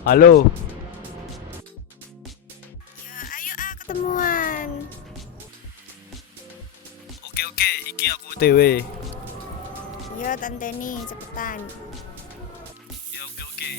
Halo. Ya, ayo ketemuan. Oke, iki aku TW. Yo tante nih cepetan. Ya oke.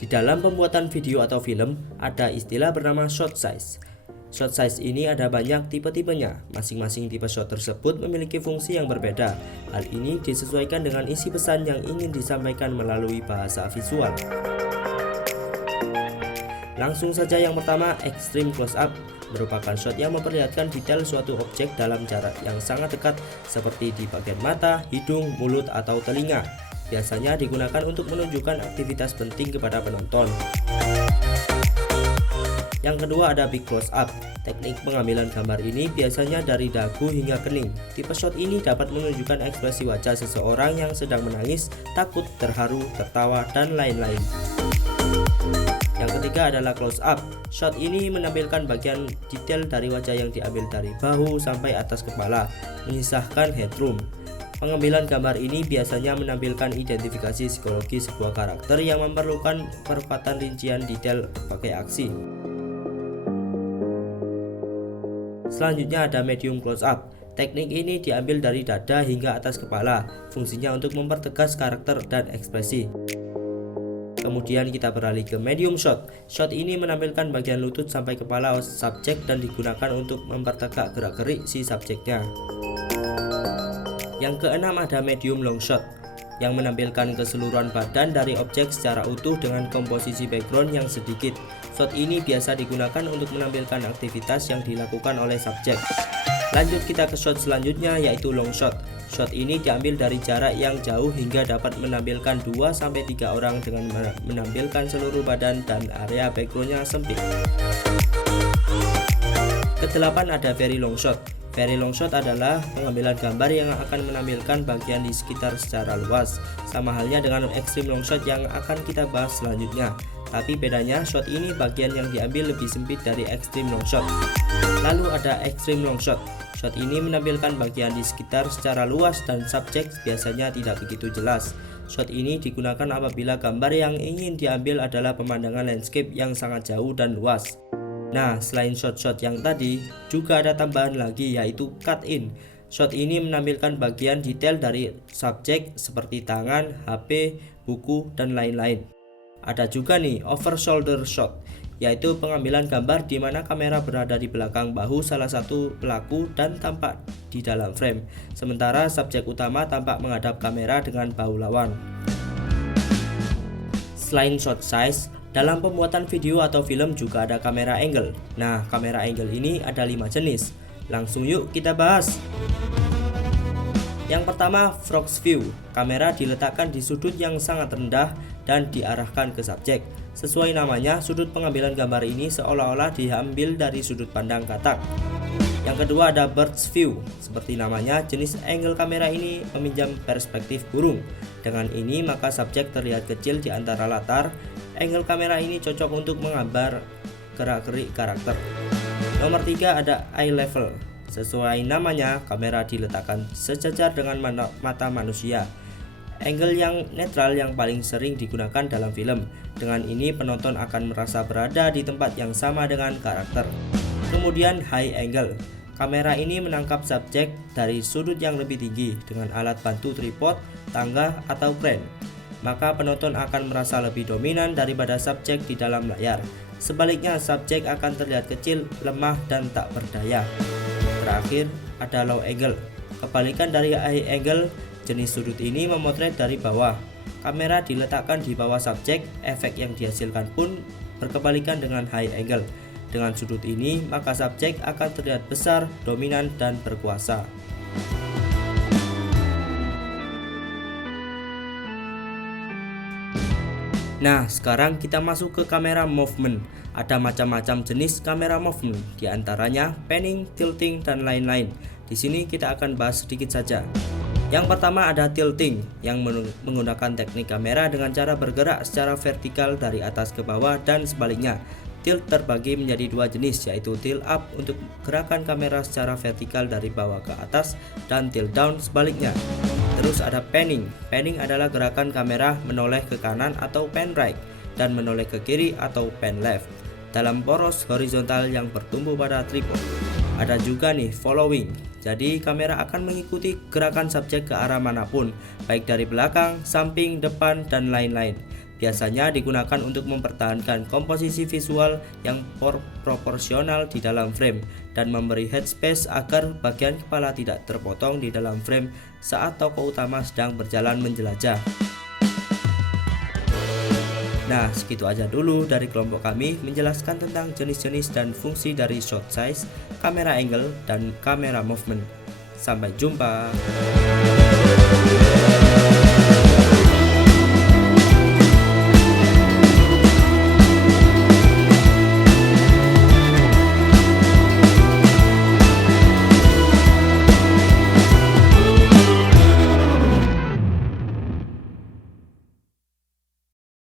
Di dalam pembuatan video atau film, ada istilah bernama shot size. Shot size ini ada banyak tipe-tipenya. Masing-masing tipe shot tersebut memiliki fungsi yang berbeda. Hal ini disesuaikan dengan isi pesan yang ingin disampaikan melalui bahasa visual. Langsung saja, yang pertama, extreme close up merupakan shot yang memperlihatkan detail suatu objek dalam jarak yang sangat dekat seperti di bagian mata, hidung, mulut, atau telinga. Biasanya digunakan untuk menunjukkan aktivitas penting kepada penonton. Yang kedua ada big close up. Teknik pengambilan gambar ini biasanya dari dagu hingga kening. Tipe shot ini dapat menunjukkan ekspresi wajah seseorang yang sedang menangis, takut, terharu, tertawa, dan lain-lain. Yang ketiga adalah close up. Shot ini menampilkan bagian detail dari wajah yang diambil dari bahu sampai atas kepala, menyisakan headroom. Pengambilan gambar ini biasanya menampilkan identifikasi psikologi sebuah karakter yang memerlukan perkuatan rincian detail berbagai aksi. Selanjutnya ada medium close up. Teknik ini diambil dari dada hingga atas kepala, fungsinya untuk mempertegas karakter dan ekspresi. Kemudian kita beralih ke medium shot. Shot ini menampilkan bagian lutut sampai kepala subjek dan digunakan untuk mempertegak gerak-gerik si subjeknya. Yang keenam ada medium long shot, yang menampilkan keseluruhan badan dari objek secara utuh dengan komposisi background yang sedikit. Shot ini biasa digunakan untuk menampilkan aktivitas yang dilakukan oleh subjek. Lanjut kita ke shot selanjutnya, yaitu long shot. Shot ini diambil dari jarak yang jauh hingga dapat menampilkan 2-3 orang dengan menampilkan seluruh badan dan area backgroundnya sempit. Kedelapan ada very long shot. Very long shot adalah pengambilan gambar yang akan menampilkan bagian di sekitar secara luas. Sama halnya dengan extreme long shot yang akan kita bahas selanjutnya. Tapi bedanya, shot ini bagian yang diambil lebih sempit dari extreme long shot. Lalu ada extreme long shot. Shot ini menampilkan bagian di sekitar secara luas dan subjek biasanya tidak begitu jelas. Shot ini digunakan apabila gambar yang ingin diambil adalah pemandangan landscape yang sangat jauh dan luas. Nah, selain shot-shot yang tadi, juga ada tambahan lagi, yaitu cut in. Shot ini menampilkan bagian detail dari subjek seperti tangan, HP, buku, dan lain-lain. Ada juga nih over shoulder shot, yaitu pengambilan gambar di mana kamera berada di belakang bahu salah satu pelaku dan tampak di dalam frame, sementara subjek utama tampak menghadap kamera dengan bahu lawan. Selain shot size, dalam pembuatan video atau film juga ada kamera angle. Nah, kamera angle ini ada 5 jenis. Langsung yuk kita bahas. Yang pertama, Frog's View. Kamera diletakkan di sudut yang sangat rendah dan diarahkan ke subjek. Sesuai namanya, sudut pengambilan gambar ini seolah-olah diambil dari sudut pandang katak. Yang kedua ada Bird's View. Seperti namanya, jenis angle kamera ini meminjam perspektif burung. Dengan ini maka subjek terlihat kecil di antara latar. Angle kamera ini cocok untuk menggambar gerak-gerik karakter. Nomor 3 ada eye level. Sesuai namanya, kamera diletakkan sejajar dengan mata manusia. Angle yang netral yang paling sering digunakan dalam film. Dengan ini penonton akan merasa berada di tempat yang sama dengan karakter. Kemudian high angle. Kamera ini menangkap subjek dari sudut yang lebih tinggi dengan alat bantu tripod, tangga, atau crane. Maka penonton akan merasa lebih dominan daripada subjek di dalam layar. Sebaliknya, subjek akan terlihat kecil, lemah, dan tak berdaya. Terakhir, ada low angle. Kebalikan dari high angle, Jenis sudut ini memotret dari bawah. Kamera diletakkan di bawah subjek, efek yang dihasilkan pun berkebalikan dengan high angle. Dengan sudut ini, maka subjek akan terlihat besar, dominan, dan berkuasa. Nah, sekarang kita masuk ke kamera movement. Ada macam-macam jenis kamera movement, diantaranya panning, tilting, dan lain-lain. Di sini kita akan bahas sedikit saja. Yang pertama ada tilting, yang menggunakan teknik kamera dengan cara bergerak secara vertikal dari atas ke bawah dan sebaliknya. Tilt terbagi menjadi dua jenis, yaitu tilt up untuk gerakan kamera secara vertikal dari bawah ke atas dan tilt down sebaliknya. Terus ada panning. Panning adalah gerakan kamera menoleh ke kanan atau pan right dan menoleh ke kiri atau pan left dalam poros horizontal yang bertumbuh pada tripod. Ada juga nih following. Jadi kamera akan mengikuti gerakan subjek ke arah manapun, baik dari belakang, samping, depan, dan lain-lain. Biasanya digunakan untuk mempertahankan komposisi visual yang proporsional di dalam frame dan memberi headspace agar bagian kepala tidak terpotong di dalam frame saat tokoh utama sedang berjalan menjelajah. Nah, segitu aja dulu dari kelompok kami menjelaskan tentang jenis-jenis dan fungsi dari shot size, kamera angle, dan kamera movement. Sampai jumpa.